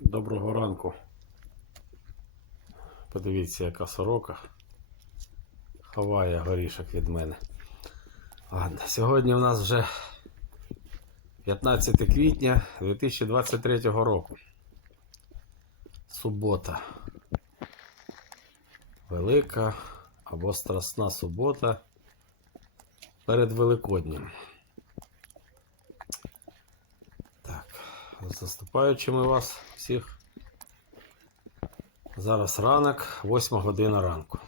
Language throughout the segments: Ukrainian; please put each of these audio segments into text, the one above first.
Доброго ранку. Подивіться, яка сорока ховає горішок від мене. Ладно, сьогодні в нас вже 15 квітня 2023 року. Субота. Велика або страсна субота перед Великоднем. Так, з наступаючими вас всіх. Зараз ранок, 8 година ранку.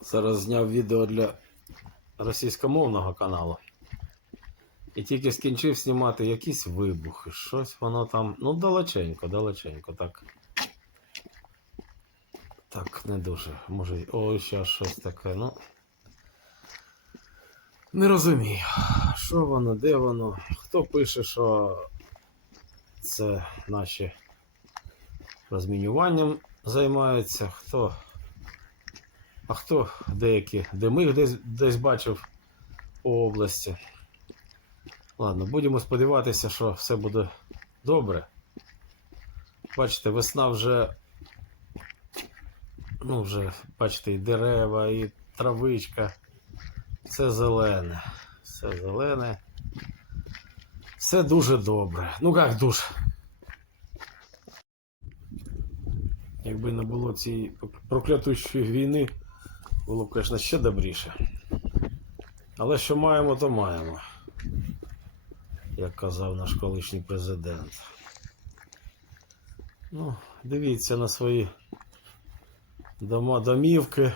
Зараз зняв відео для російськомовного каналу. І тільки скінчив знімати якісь вибухи. Щось воно там. Ну, далеченько, далеченько, так. Так, не дуже. Може. О, ще щось таке, ну. Не розумію, що воно, де воно, хто пише, що це наші розмінюванням займаються, хто. А хто деякі, де ми десь, десь бачив по області. Ладно, будемо сподіватися, що все буде добре. Бачите, весна вже. Ну, вже, бачите, і дерева, і травичка. Все зелене. Все зелене. Все дуже добре. Ну як дуже. Якби не було цієї проклятущої війни, було б, звісно, ще добріше. Але що маємо, то маємо. Як казав наш колишній президент. Ну, дивіться на свої дома, домівки.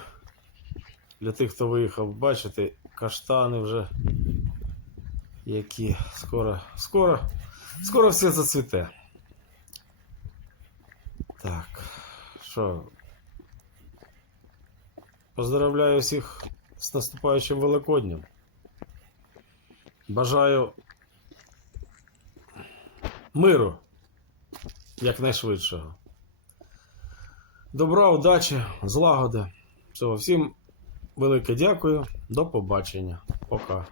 Для тих, хто виїхав, бачите, каштани вже які скоро, скоро, скоро все зацвіте. Так, що? Поздравляю всіх з наступаючим Великоднем. Бажаю миру якнайшвидшого. Добра, удачі, злагоди. Всього всім велике дякую. До побачення. Пока.